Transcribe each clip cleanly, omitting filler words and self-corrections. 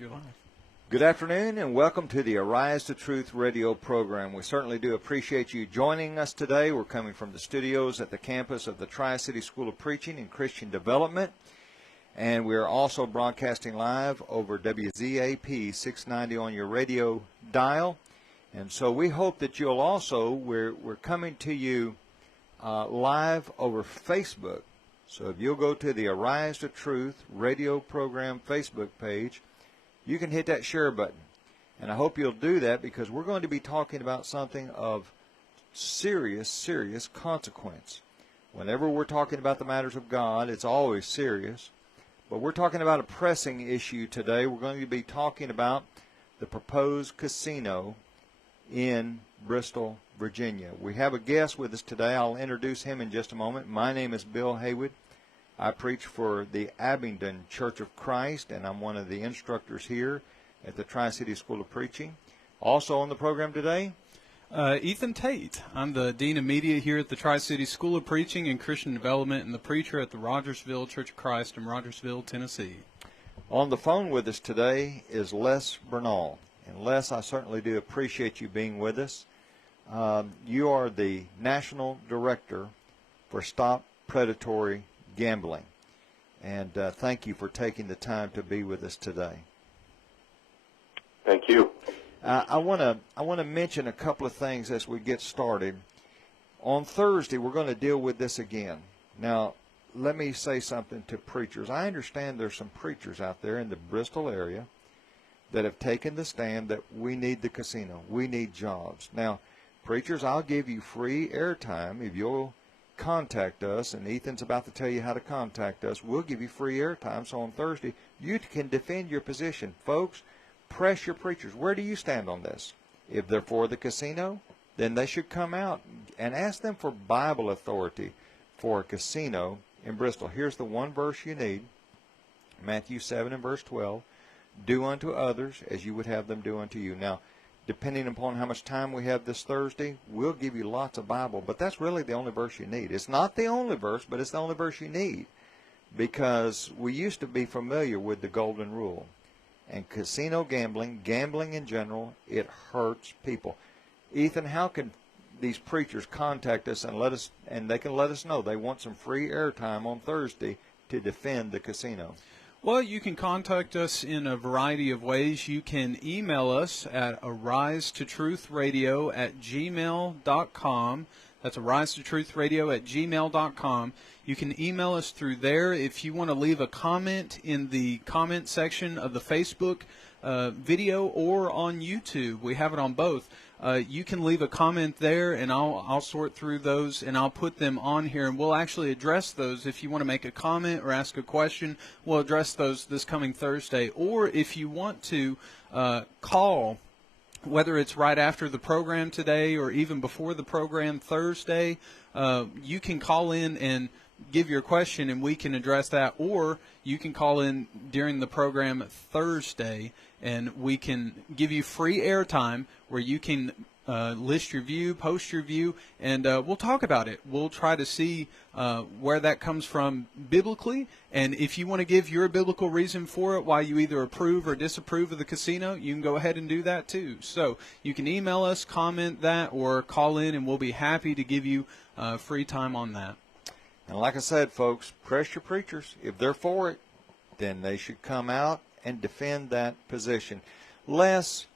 You're live. Good afternoon and welcome to the Arise to Truth radio program. We certainly do appreciate you joining us today. We're coming from the studios at the campus of the Tri-City School of Preaching and Christian Development. And we're also broadcasting live over WZAP 690 on your radio dial. And so we hope that you'll also, we're coming to you live over Facebook. So if you'll go to the Arise to Truth radio program Facebook page, you can hit that share button. And I hope you'll do that because we're going to be talking about something of serious, serious consequence. Whenever we're talking about the matters of God, it's always serious. But we're talking about a pressing issue today. We're going to be talking about the proposed casino in Bristol, Virginia. We have a guest with us today. I'll introduce him in just a moment. My name is Bill Haywood. I preach for the Abingdon Church of Christ, and I'm one of the instructors here at the Tri-City School of Preaching. Also on the program today, Ethan Tate. I'm the Dean of Media here at the Tri-City School of Preaching and Christian Development and the preacher at the Rogersville Church of Christ in Rogersville, Tennessee. On the phone with us today is Les Bernal. And Les, I certainly do appreciate you being with us. You are the National Director for Stop Predatory Gambling. And thank you for taking the time to be with us today. Thank you. I want to mention a couple of things as we get started. On Thursday, we're going to deal with this again. Now, let me say something to preachers. I understand there's some preachers out there in the Bristol area that have taken the stand that we need the casino. We need jobs. Now, preachers, I'll give you free airtime if you'll contact us, and Ethan's about to tell you how to contact us. We'll give you free airtime, so on Thursday you can defend your position. Folks, press your preachers. Where do you stand on this? If they're for the casino, then they should come out and ask them for Bible authority for a casino in Bristol. Here's the one verse you need, Matthew 7 and verse 12. Do unto others as you would have them do unto you. Now, depending upon how much time we have this Thursday, we'll give you lots of Bible. But that's really the only verse you need. It's not the only verse, but it's the only verse you need. Because we used to be familiar with the golden rule. And casino gambling, gambling in general, it hurts people. Ethan, how can these preachers contact us and they can let us know they want some free airtime on Thursday to defend the casino? Well, you can contact us in a variety of ways. You can email us at arisetotruthradio@gmail.com. That's arisetotruthradio@gmail.com. You can email us through there. If you want to leave a comment in the comment section of the Facebook video or on YouTube, we have it on both. You can leave a comment there, and I'll sort through those, and I'll put them on here, and we'll actually address those. If you want to make a comment or ask a question, we'll address those this coming Thursday. Or if you want to call, whether it's right after the program today or even before the program Thursday, you can call in and give your question, and we can address that. Or you can call in during the program Thursday, and we can give you free airtime where you can list your view, post your view, and we'll talk about it. We'll try to see where that comes from biblically, and if you want to give your biblical reason for it, why you either approve or disapprove of the casino, you can go ahead and do that too. So you can email us, comment that, or call in, and we'll be happy to give you free time on that. And like I said, folks, press your preachers. If they're for it, then they should come out and defend that position. Les,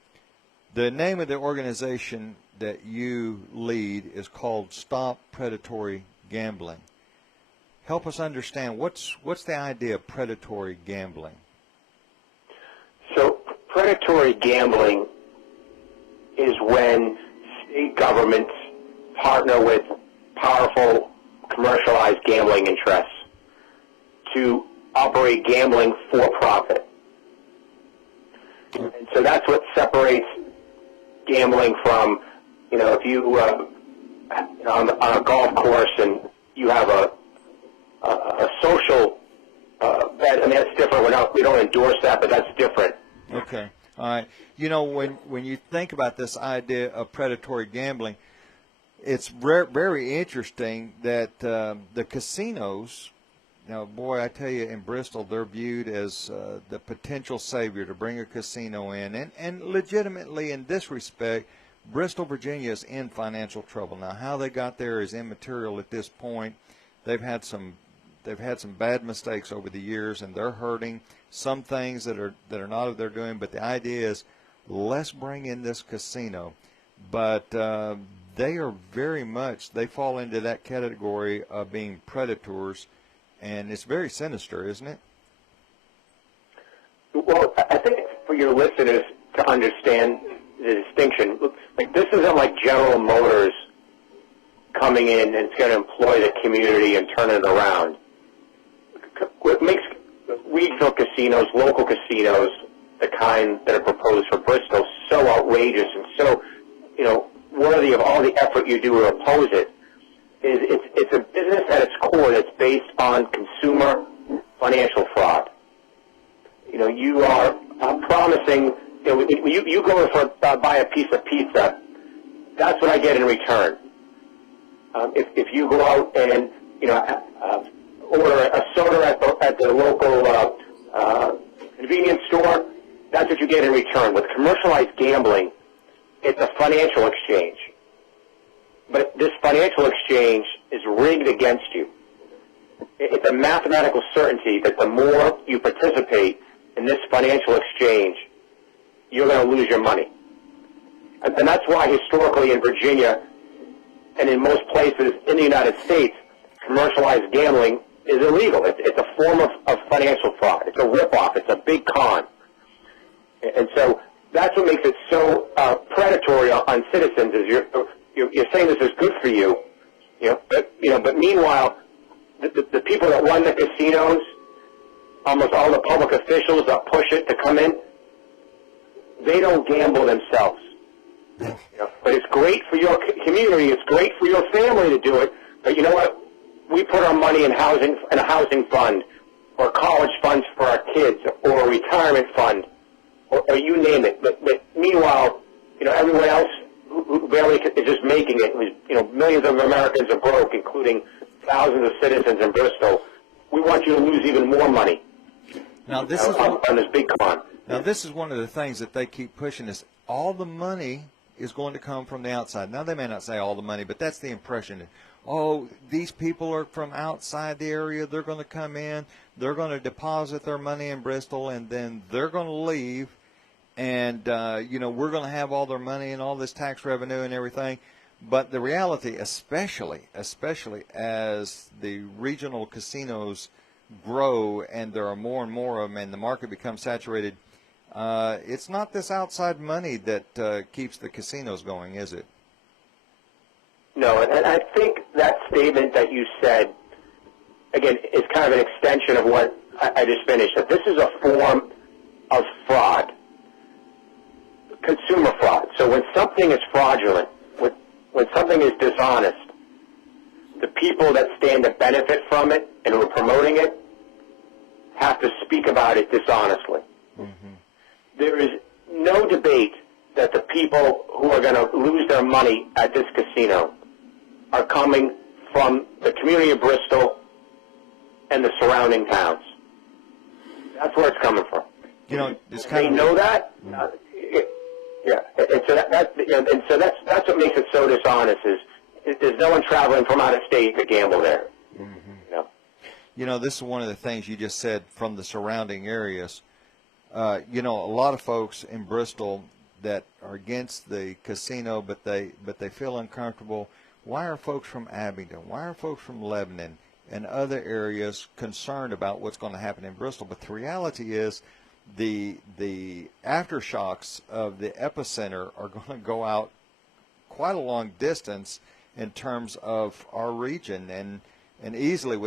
the name of the organization that you lead is called Stop Predatory Gambling. Help us understand, what's the idea of predatory gambling? So predatory gambling is when state governments partner with powerful commercialized gambling interests to operate gambling for profit. And so that's what separates gambling from, if you on a golf course and you have a social bet. I mean, that's different. We don't endorse that, but that's different. Okay. All right. When you think about this idea of predatory gambling, it's very interesting that the casinos Now, boy, I tell you, in Bristol, they're viewed as the potential savior to bring a casino in. And legitimately, in this respect, Bristol, Virginia is in financial trouble. Now, how they got there is immaterial at this point. They've had some bad mistakes over the years, and they're hurting. Some things that are not of their doing, but the idea is, let's bring in this casino. But they are very much, they fall into that category of being predators, and it's very sinister, isn't it? Well, I think for your listeners to understand the distinction, like this isn't like General Motors coming in and it's going to employ the community and turn it around. What makes regional casinos, local casinos, the kind that are proposed for Bristol, so outrageous and so, worthy of all the effort you do to oppose it, is it's a business at its core that's based on consumer financial fraud. You are promising, you go for buy a piece of pizza, that's what I get in return. If you go out and order a soda at the local convenience store, that's what you get in return. With commercialized gambling, it's a financial exchange. But this financial exchange is rigged against you. It's a mathematical certainty that the more you participate in this financial exchange, you're going to lose your money. And that's why historically in Virginia and in most places in the United States, commercialized gambling is illegal. It's a form of financial fraud. It's a ripoff. It's a big con. And so that's what makes it so predatory on citizens. Is you're saying this is good for you, but meanwhile, the people that run the casinos, almost all the public officials that push it to come in, they don't gamble themselves. But it's great for your community. It's great for your family to do it. But you know what? We put our money in a housing fund, or college funds for our kids, or a retirement fund, or you name it. But meanwhile, everyone else who barely is just making it. Millions of Americans are broke, including thousands of citizens in Bristol. We want you to lose even more money. Now this is on this big con. Now this is one of the things that they keep pushing is all the money is going to come from the outside. Now they may not say all the money, but that's the impression. Oh, these people are from outside the area. They're going to come in. They're going to deposit their money in Bristol, and then they're going to leave. And, we're going to have all their money and all this tax revenue and everything. But the reality, especially as the regional casinos grow and there are more and more of them and the market becomes saturated, it's not this outside money that keeps the casinos going, is it? No, and I think that statement that you said, again, is kind of an extension of what I just finished, that this is a form of fraud, consumer fraud. So when something is fraudulent, when something is dishonest, the people that stand to benefit from it and who are promoting it have to speak about it dishonestly. Mm-hmm. There is no debate that the people who are going to lose their money at this casino are coming from the community of Bristol and the surrounding towns. That's where it's coming from. It's they know that. Yeah, and so that's what makes it so dishonest. Is there's no one traveling from out of state to gamble there. Mm-hmm. This is one of the things you just said from the surrounding areas. A lot of folks in Bristol that are against the casino, but they feel uncomfortable. Why are folks from Abingdon? Why are folks from Lebanon and other areas concerned about what's going to happen in Bristol? But the reality is the aftershocks of the epicenter are going to go out quite a long distance in terms of our region and easily with